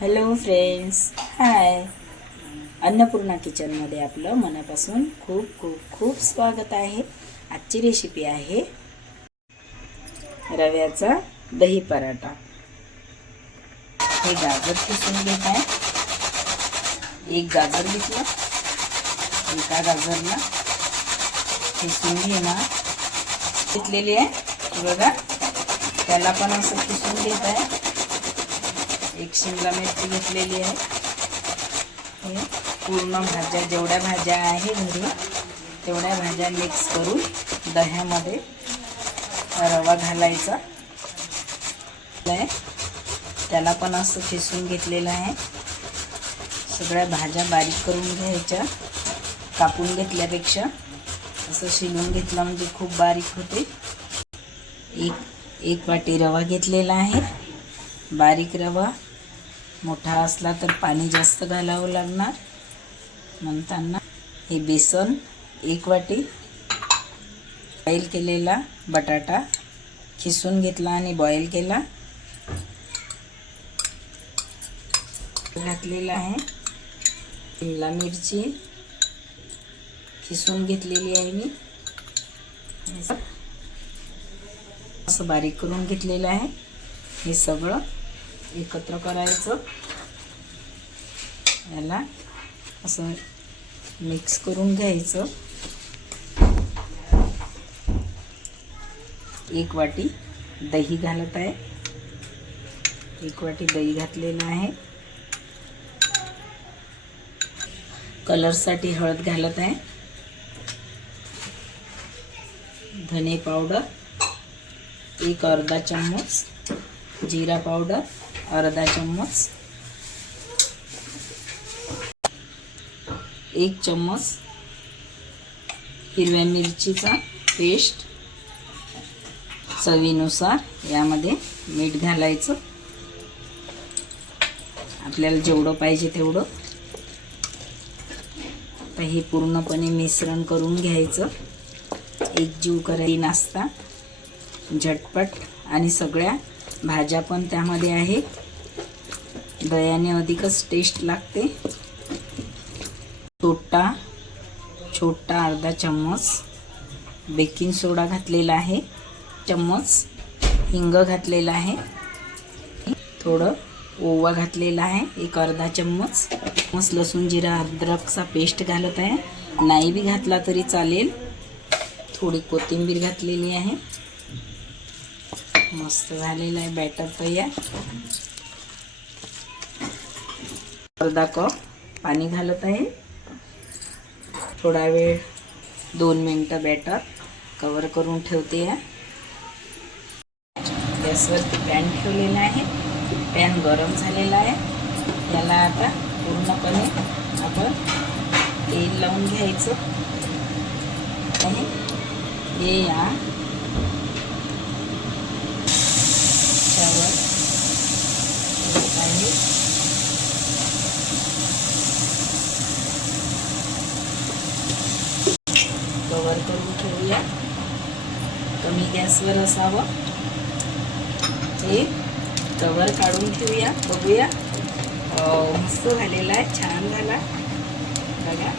Hello friends hi Annapurna किचनमध्ये आपलं मनापासून खूप खूप खूप स्वागत आहे. आजची रेसिपी आहे रव्याचा दही पराठा. हे गाजर किसून घेत आहे. एक गाजर घेतलं. एका गाजरला किसून घेणार. घेतलेली आहे. बघा त्याला पण असं किसून घेत आहे. एक शिमला मिरची घेतलेली आहे. हे पूर्ण भाज्या जेवढ्या भाज्या आहे घरी तेवढ्या भाज्या मिक्स करून दह्यामध्ये रवा घालायचा. त्याला पण असं खिसून घेतलेलं आहे. सगळ्या भाज्या बारीक करून घ्यायच्या. कापून घेतल्यापेक्षा असं शिलून घेतलं म्हणजे खूप बारीक होते. एक एक वाटी रवा घेतलेला आहे. बारीक रवा. मोठा असला तर पाणी जास्त घालावं लागणार. म्हणताना हे बेसन एक वाटी बॉईल केलेला बटाटा खिसून घेतला आणि बॉईल केला. घातलेला आहे. शिमला मिरची खिसून घेतलेली आहे मी. असं बारीक करून घेतलेलं आहे. हे सगळं एकत्र करायचं. याला असं मिक्स करून घ्यायचं. एक वाटी दही घालत आहे. एक वाटी दही घातलेलं आहे. कलरसाठी हळद घालत आहे. धने पावडर एक अर्धा चम्मच जिरा पावडर अर्धा चम्मच. एक चम्मच हिरव्या मिरचीचा पेस्ट चवीनुसार यामध्ये मीठ घालायचं. आपल्याला जेवढं पाहिजे तेवढं. तर हे पूर्णपणे मिश्रण करून घ्यायचं. एक जीव करायची नाश्ता. झटपट. आणि सगळ्या भाज्या पण त्यामध्ये आहेत. दह्याने अधिकच टेस्ट लागते. छोटा छोटा अर्धा चम्मच. बेकिंग सोडा घातलेला आहे चम्मच. हिंग घातलेला आहे. थोडं ओवा घातलेला आहे एक अर्धा चम्मच. मस्त लसूण जिरा अद्रकचा पेस्ट घालत आहे. नाही बी घातला तरी चालेल. थोडी कोथिंबीर घातलेली आहे. मस्त झालेलं आहे बॅटर तयार. अर्धा कप पाणी घालत आहे. थोडा वेळ दोन मिनटं बॅटर कवर करून ठेवते. गॅसवरती पॅन ठेवलेला आहे. पॅन गरम झालेला आहे. याला आता पूर्णपणे आपण तेल लावून घ्यायचं हे या त्यावर होत आहे कवर करून ठेवूया कमी गॅसवर असावं. हे कवर काढून ठेवूया बघूया. मस्त झालेला आहे छान झाला. बघा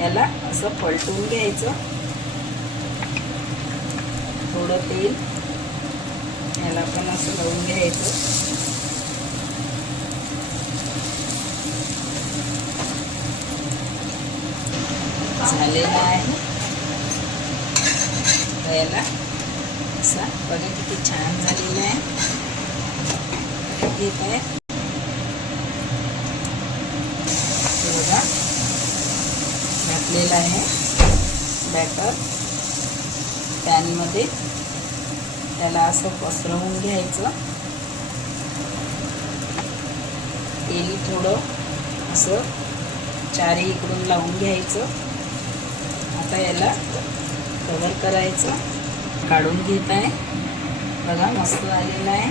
याला असं पलटून घ्यायचं. थोडं तेल याला पण असं लावून घ्यायचं. झालेलं आहे. याला असा. बघा किती छान झालेलं आहे. घेत आहे बघा. घातलेला आहे. बॅटर. पॅनमध्ये. त्याला असं पसरवून घ्यायचं. तेल थोडं असं चारी इकडून लावून घ्यायचं. आता याला कवर करायचं. काढून घेत आहे. बघा मस्त आलेला आहे.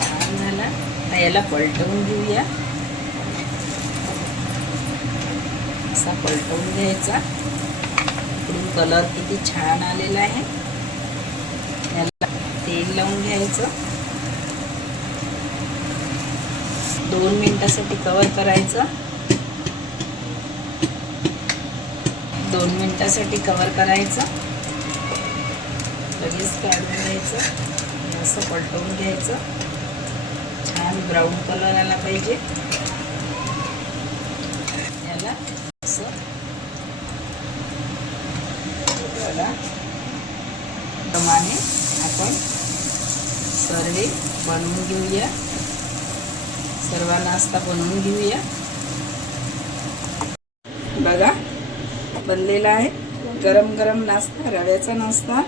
छान झाला. आता याला पलटवून घेऊया. असा पलटवून घ्यायचा. इकडून कलर किती छान आलेला आहे. याला तेल लावून घ्यायचं. दोन मिनिटासाठी कवर करायचं. दोन मिनिटासाठी कवर करायचं. लगेच काढून घ्यायचं असं पलटवून घ्यायचं. छान ब्राऊन कलर आला पाहिजे. याला असं बघा प्रमाणे आपण सर्व बनवून घेऊया. सर्व नाश्ता बनवून घेऊया. बघा बनलेला आहे. गरम गरम नाश्ता रव्याचा नाश्ता.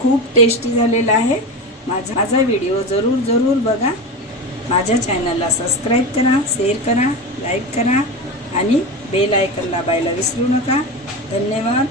खूप टेस्टी झालेला आहे. माझा माझा व्हिडिओ जरूर जरूर बघा. माझ्या चॅनलला सबस्क्राईब करा शेअर करा लाईक करा आणि बेल आयकन दाबायला विसरू नका. धन्यवाद.